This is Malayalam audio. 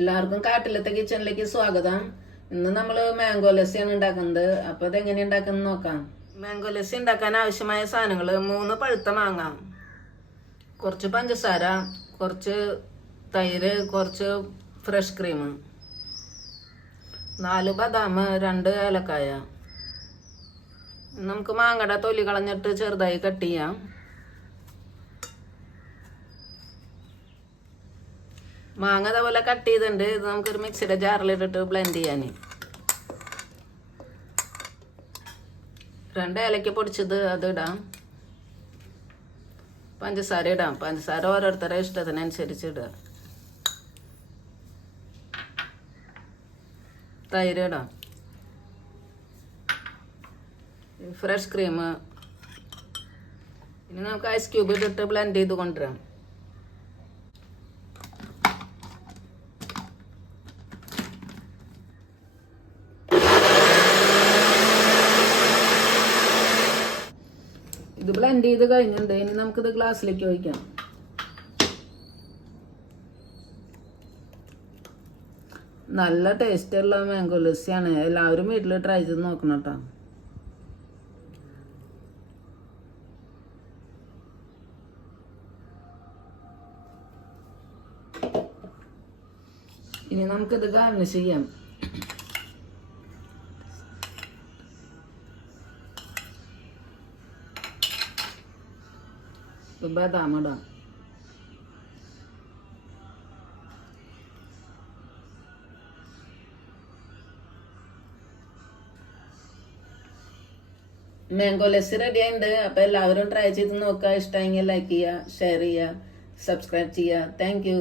എല്ലാവർക്കും കാട്ടിലത്തെ കിച്ചണിലേക്ക് സ്വാഗതം. ഇന്ന് നമ്മൾ മാംഗോ ലസ്സിയാണ് ഉണ്ടാക്കുന്നത്. അപ്പോൾ അതെങ്ങനെ ഉണ്ടാക്കുന്നത് നോക്കാം. മാംഗോ ലസ്സി ഉണ്ടാക്കാൻ ആവശ്യമായ സാധനങ്ങൾ: 3 പഴുത്ത മാങ്ങ, കുറച്ച് പഞ്ചസാര, കുറച്ച് തൈര്, കുറച്ച് ഫ്രഷ് ക്രീം, 4 ബദാം, 2 ഏലക്കായ. നമുക്ക് മാങ്ങയുടെ തൊലി കളഞ്ഞിട്ട് ചെറുതായി കട്ട് ചെയ്യാം. മാങ്ങ അതേപോലെ കട്ട് ചെയ്തിട്ടുണ്ട്. ഇത് നമുക്കൊരു മിക്സിയുടെ ജാറിലിട്ടിട്ട് ബ്ലെൻഡ് ചെയ്യാൻ. 2 ഏലക്ക പൊടിച്ചത് അത് ഇടാം. പഞ്ചസാര ഇടാം. പഞ്ചസാര ഓരോരുത്തരുടെ ഇഷ്ടത്തിനനുസരിച്ച് ഇടുക. തൈര് ഇടാം. Fresh cream. ഇനി നമുക്ക് ഐസ് ക്യൂബ് ഇട്ടിട്ട് ബ്ലെൻഡ് ചെയ്ത് കൊണ്ടുവരാം. ഇത് ബ്ലെൻഡ് ചെയ്ത് കഴിഞ്ഞിട്ടുണ്ട്. ഇനി നമുക്കിത് ഗ്ലാസ്സിലേക്ക് ഒഴിക്കാം. നല്ല ടേസ്റ്റുള്ള മാംഗോ ലസ്സിയാണ്. എല്ലാവരും വീട്ടിൽ ട്രൈ ചെയ്ത് നോക്കണം കേട്ടോ. ഇനി നമുക്കിത് ഗാർണിഷ് ചെയ്യാം. ബദാം ഇടാം. മാംഗോ ലസ്സി റെഡി ആയിട്ടുണ്ട്. അപ്പോൾ എല്ലാവരും ട്രൈ ചെയ്ത് നോക്കുക. ഇഷ്ടമെങ്കിൽ ലൈക്ക് ചെയ്യുക, ഷെയർ ചെയ്യുക, സബ്സ്ക്രൈബ് ചെയ്യുക. Thank you.